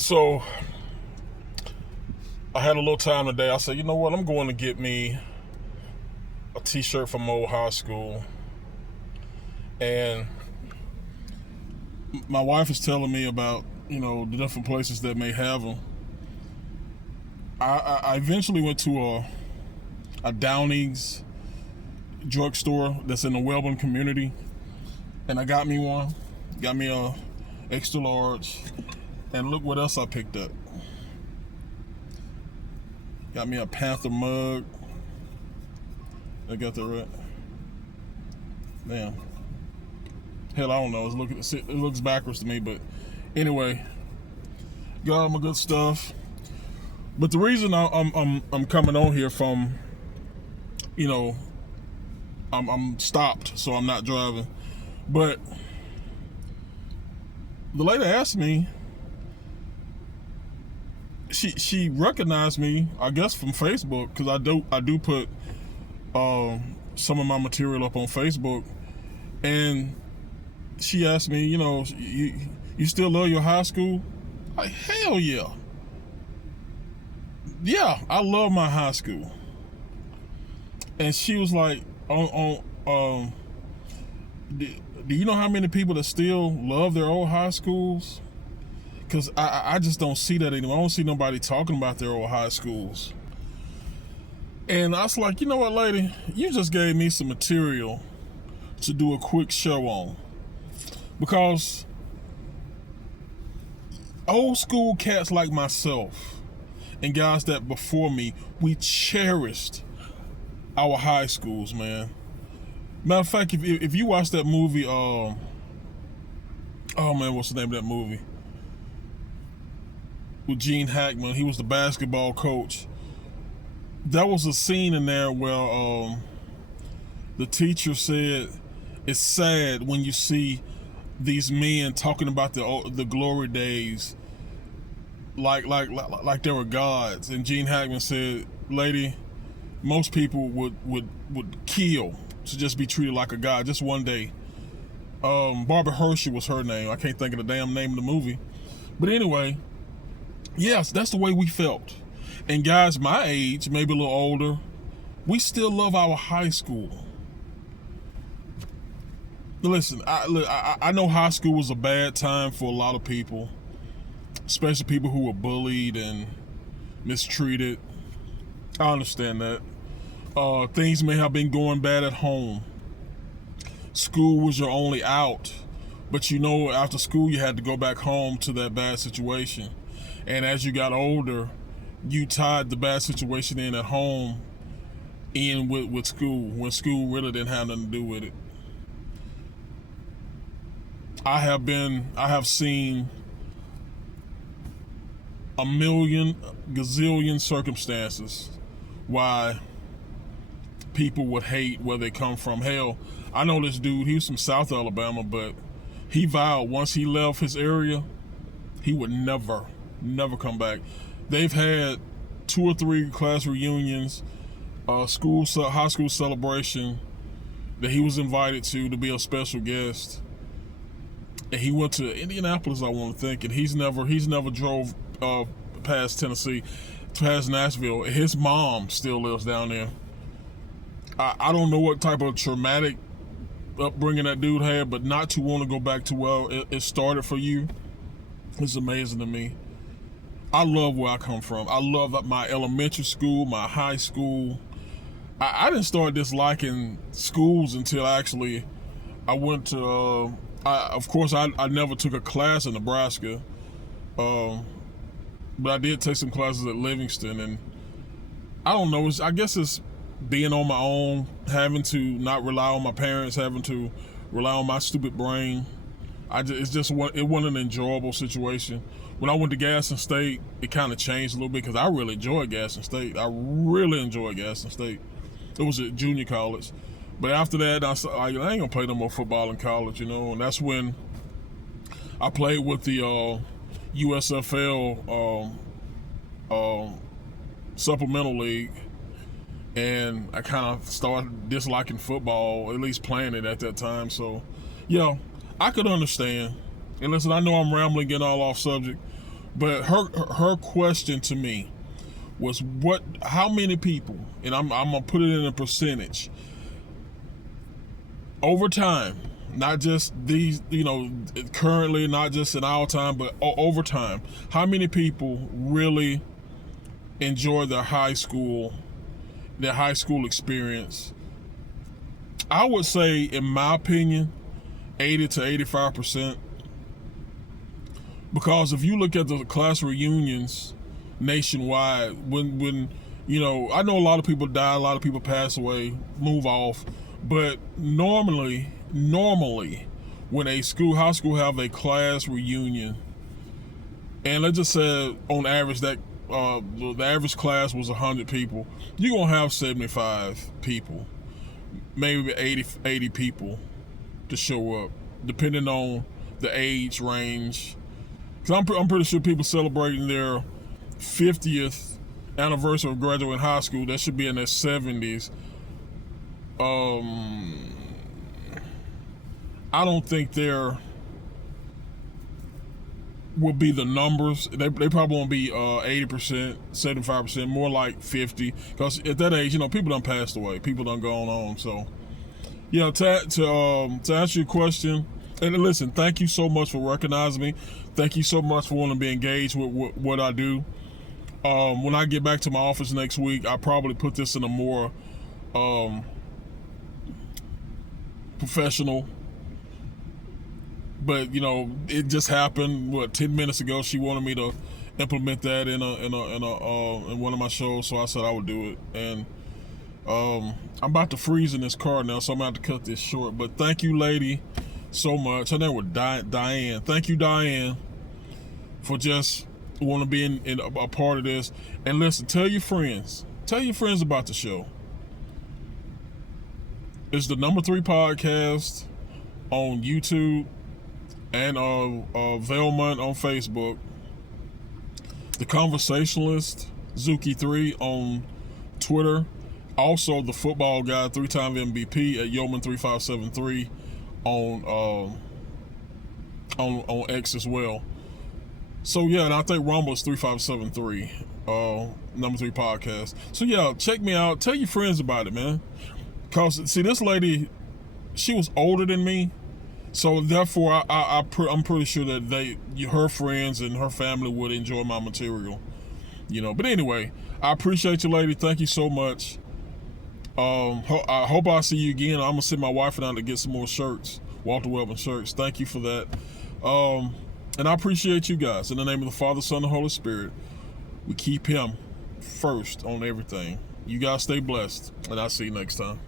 So I had a little time today. I said, you know what? I'm going to get me a T-shirt from old high school. And my wife is telling me about, the different places that may have them. I eventually went to a Downey's drugstore that's in the Wellborn community, and I got me one. Got me a extra large, and look what else I picked up. Got me a Panther mug. I got that right. Damn. Hell, I don't know. It looks backwards to me, but anyway, got all my good stuff. But the reason I'm coming on here from, I'm stopped, so I'm not driving. But the lady asked me. She recognized me, I guess, from Facebook, because I do put some of my material up on Facebook, and she asked me, you still love your high school? Like, hell yeah. Yeah, I love my high school. And she was like, do you know how many people that still love their old high schools? Because I just don't see that anymore. I don't see nobody talking about their old high schools. And I was like, you know what, lady? You just gave me some material to do a quick show on. Because old school cats like myself and guys that before me, we cherished our high schools, man. Matter of fact, if you watch that movie, oh man, what's the name of that movie? With Gene Hackman, he was the basketball coach. There was a scene in there where the teacher said, it's sad when you see these men talking about the glory days like they were gods. And Gene Hackman said, lady, most people would kill to just be treated like a god just one day. Barbara Hershey was her name. I can't think of the damn name of the movie. But anyway, yes, that's the way we felt. And guys my age, maybe a little older, we still love our high school. Listen, I know high school was a bad time for a lot of people, especially people who were bullied and mistreated. I understand that. Things may have been going bad at home. School was your only out. But after school you had to go back home to that bad situation. And as you got older, you tied the bad situation in at home in with school, when school really didn't have nothing to do with it. I have seen a million, gazillion circumstances why people would hate where they come from. Hell, I know this dude, he was from South Alabama, but he vowed once he left his area, he would never come back. They've had 2 or 3 class reunions, high school celebration that he was invited to be a special guest. And he went to Indianapolis, I want to think, and he's never drove past Tennessee, past Nashville. His mom still lives down there. I don't know what type of traumatic upbringing that dude had, but not to want to go back to where it started for you is amazing to me. I love where I come from. I love my elementary school, my high school. I didn't start disliking schools until I went to, of course, I never took a class in Nebraska, but I did take some classes at Livingston, and I don't know, I guess it's being on my own, having to not rely on my parents, having to rely on my stupid brain. It wasn't an enjoyable situation. When I went to Gaston State, it kind of changed a little bit because I really enjoyed Gaston State. It was at junior college. But after that, I ain't going to play no more football in college, and that's when I played with the USFL supplemental league, and I kind of started disliking football, at least playing it at that time. So, yeah, I could understand. And listen, I know I'm rambling, getting all off subject, But her question to me was, how many people, and I'm gonna put it in a percentage, over time, not just these, currently, not just in our time, but over time, how many people really enjoy their high school experience? I would say, in my opinion, 80 to 85%. Because if you look at the class reunions nationwide, when I know a lot of people die, a lot of people pass away, move off, but normally, when high school have a class reunion, and let's just say on average that the average class was 100 people, you're gonna have 75 people, maybe 80 people to show up, depending on the age range. Because I'm pretty sure people celebrating their 50th anniversary of graduating high school, that should be in their 70s. I don't think there will be the numbers. They probably won't be 80%, 75%, more like 50. Because at that age, people done passed away. People done gone on. So, to answer your question, and listen, thank you so much for recognizing me. Thank you so much for wanting to be engaged with what I do. When I get back to my office next week, I'll probably put this in a more professional. But it just happened. 10 minutes ago, she wanted me to implement that in one of my shows, so I said I would do it. And I'm about to freeze in this car now, so I'm gonna have to cut this short. But thank you, lady, so much. Her name was Diane. Thank you, Diane, for just want to be in a part of this. And listen, tell your friends about the show. It's the number 3 podcast on YouTube and Velmont on Facebook. The Conversationalist, Zuki3 on Twitter. Also, the Football Guy, 3-time MVP at Yeoman3573 on X as well. So yeah, and I think Rumble is 3573, number 3 podcast. So yeah, check me out. Tell your friends about it, man. Cause see, this lady, she was older than me, so therefore I'm pretty sure that her friends and her family would enjoy my material. But anyway, I appreciate you, lady. Thank you so much. I hope I'll see you again. I'm gonna send my wife down to get some more shirts, Walter Wellman shirts. Thank you for that. And I appreciate you guys. In the name of the Father, Son, and Holy Spirit, we keep him first on everything. You guys stay blessed, and I'll see you next time.